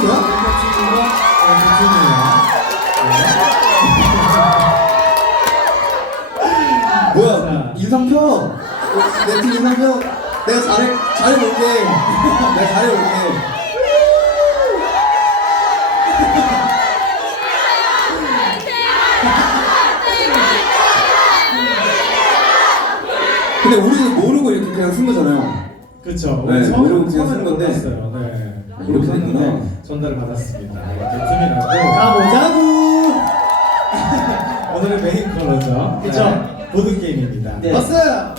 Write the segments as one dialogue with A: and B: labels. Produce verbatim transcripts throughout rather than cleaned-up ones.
A: 있어요? 뭐야? 인상 펴. 내 팀 인상 펴. 내가 잘해 잘해볼게. 내가 잘해볼게. 근데 우리는 모르고 이렇게 그냥 쓴 거잖아요.
B: 그렇죠.
A: 네,
B: 처음,
A: 모르고 그냥
B: 처음에는
A: 쓴 건데.
B: 몰랐어요. 네.
A: 이렇게
B: 했는데
A: 했구나.
B: 전달을 받았습니다. 이렇게 팀이라고.
A: 가보자고.
B: 오늘의 메인 컬러죠.
A: 그쵸?
B: 네. 보드 게임입니다.
C: 네.
A: 왔어요.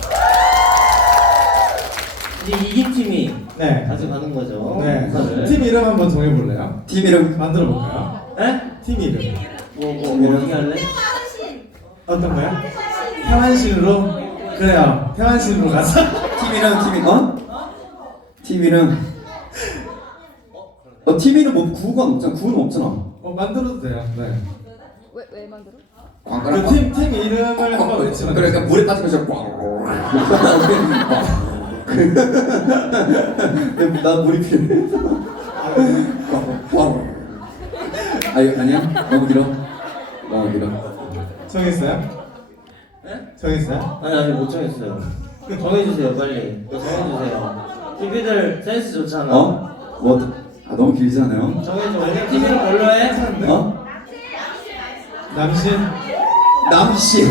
C: 이제 이긴 팀이
B: 네.
C: 가져가는 거죠.
B: 네.
C: 우선을.
B: 팀 이름 한번 정해볼래요?
A: 팀 이름
B: 만들어 볼까요?
C: 네?
B: 팀 이름.
C: 뭐, 뭐, 뭐 어떻게 할래?
B: 어떤 거요? 태완신으로? 그래요. 태완신으로 가자.
A: 팀 이름 팀 이름 어? 팀 이름. 어 팀 이름 뭐 구가 없잖아. 구는 없잖아.
B: 어, 만들어도 돼요. 네.
D: 왜, 왜 만들어?
B: 그 팀, 팀 이름을 한번 외치면
A: 그래, 그러니까 물에 빠지면 진짜 꽝. 나 물이 필요해. 아니 아니야? 너무 길어. 너무 길어.
B: 정했어요?
C: 네?
B: 정했어요?
C: 아니, 아직 못 정했어요. 정해주세요, 빨리. 정해주세요. 티비들 센스 좋잖아.
A: 어? 뭐? 아 너무 길지 않아요?
C: 정해줘. 원래 티비를 뭘로 해?
A: 어?
B: 남신?
A: 남씨.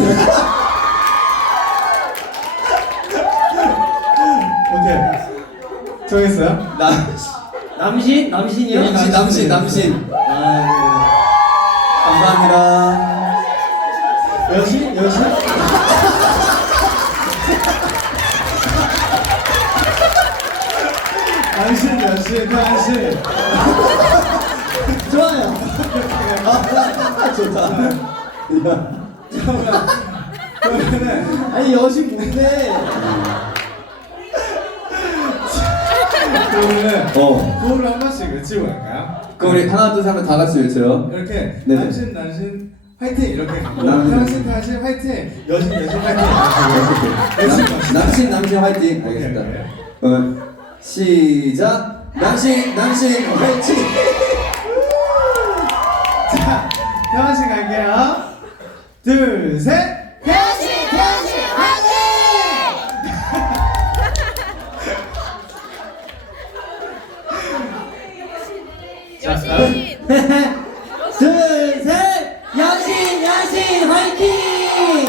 B: 오케이. 정했어요?
A: 남씨.
C: 남신? 남신이요?
A: 남신 남신 남신.
C: 아이고.
A: 감사합니다.
B: 여신? 여신? 남신, 여신, 남신.
A: 좋아요. 아, 좋다. 야.
B: 잠깐만. 그러면은
A: 아니 여신 뭔데?
B: 그러면은
A: 어.
B: 구호를 한 번씩 외치고 갈까요?
A: 그럼 우리 하나 둘 셋 하면 다 같이 외쳐요.
B: 이렇게
A: 네네.
B: 남신, 남신, 화이팅 이렇게 가고
A: 남-
B: 남신, 남신, 화이팅, 여신, 여신, 화이팅 이렇게 외치고 갑시다.
A: 남신 남신 화이팅.
B: 오케이,
A: 알겠습니다.
B: 오케이.
A: 어, 시작. 남신 남신 화이팅.
B: 자, 태환씨 갈게요. 둘, 셋.
D: 태연씨! 태연씨! 화이팅!
B: 자, 다음.
C: 둘, 셋! 여신, 여신, 화이팅!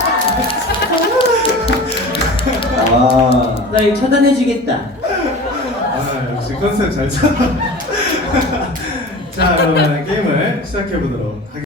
A: 아.
C: 나 이거 차단해주겠다.
B: 아, 역시 컨셉 잘 잡아. 자, 그러면 게임을 시작해 보도록 하겠습니다.